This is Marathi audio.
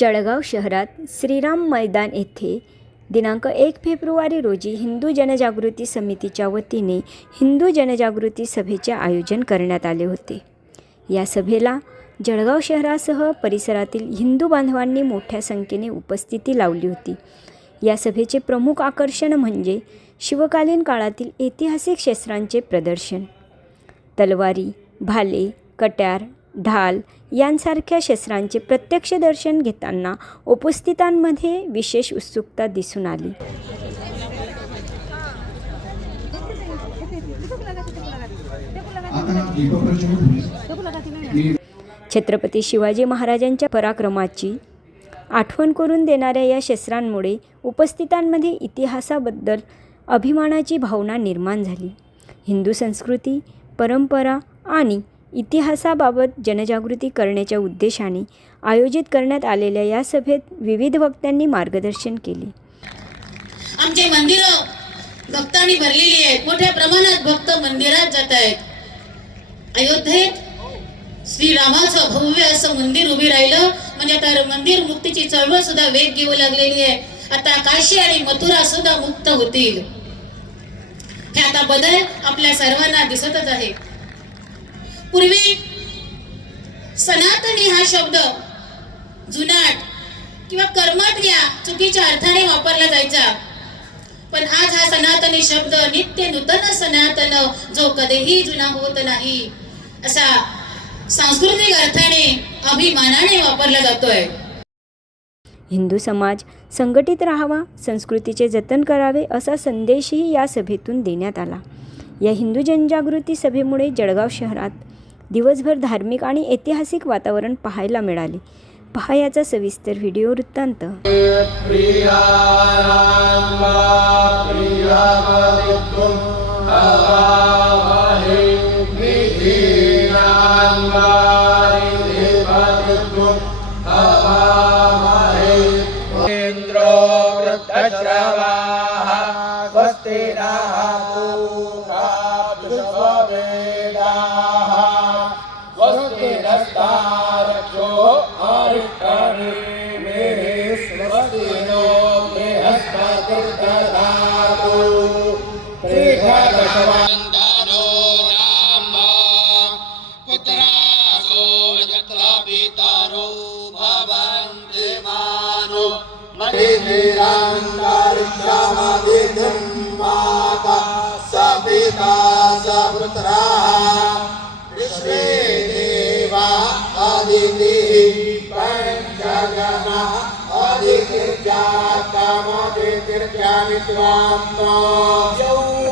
जळगाव शहरात श्रीराम मैदान येथे दिनांक एक फेब्रुवारी रोजी हिंदू जनजागृती समितीच्या वतीने हिंदू जनजागृती सभेचे आयोजन करण्यात आले होते. या सभेला जळगाव शहरासह परिसरातील हिंदू बांधवांनी मोठ्या संख्येने उपस्थिती लावली होती. या सभेचे प्रमुख आकर्षण म्हणजे शिवकालीन काळातील ऐतिहासिक शस्त्रांचे प्रदर्शन. तलवारी भाले कट्यार ढाल यांसारख्या शस्त्रांचे प्रत्यक्ष दर्शन घेताना उपस्थितांमध्ये विशेष उत्सुकता दिसून आली. छत्रपती शिवाजी महाराजांच्या पराक्रमाची आठवण करून देणाऱ्या या शस्त्रांमुळे उपस्थितांमध्ये इतिहासाबद्दल अभिमानाची भावना निर्माण झाली. हिंदू संस्कृती परंपरा आणि इतिहासाबाबत जनजागृती करण्याच्या उद्देशाने आयोजित करण्यात आलेल्या या सभेत विविध वक्त्यांनी मार्गदर्शन केले. आमचे मंदिर भक्तांनी भरलेली आहेत. मोठ्या प्रमाणात भक्त मंदिरात जात आहेत. अयोध्येत श्रीरामाचं भव्य असं मंदिर उभे राहिलं. म्हणजे आता मंदिर मुक्तीची चळवळ सुद्धा वेग घेऊ लागलेली आहे. आता काशी आणि मथुरा सुद्धा मुक्त होतील. हे आता बदल आपल्या सर्वांना दिसतच आहे. पूर्वी सनातनी हा शब्द जुनाट किंवा कर्मठ या चुकीच्या अर्थाने वापरला जायचा. पण आज हा सनातनी शब्द नित्य नूतन सनातन जो कधीही जुना होत नाही असा सांस्कृतिक अर्थाने अभिमानाने वापरला जातोय. हिंदू समाज संघटित राहावा संस्कृतीचे जतन करावे असा संदेशही या सभेतून देण्यात आला. या हिंदू जनजागृती सभेमुळे जळगाव शहरात दिवसभर धार्मिक आणि ऐतिहासिक वातावरण पाहायला मिळाले. पहा याचा सविस्तर व्हिडिओ वृत्तांत. स्वस्ति स्वस्ति बृहस्पतिर्दधातु त्रिभगवन्दानो नाम। पुत्रासो यत्र पितरो भवन्ति मानो। मणिनिराङ्गारिक्षामदितिं माता स स विश्वे देवा पञ्चगणः। अधिकीर्जातमधिकीर्जामि त्वां यौ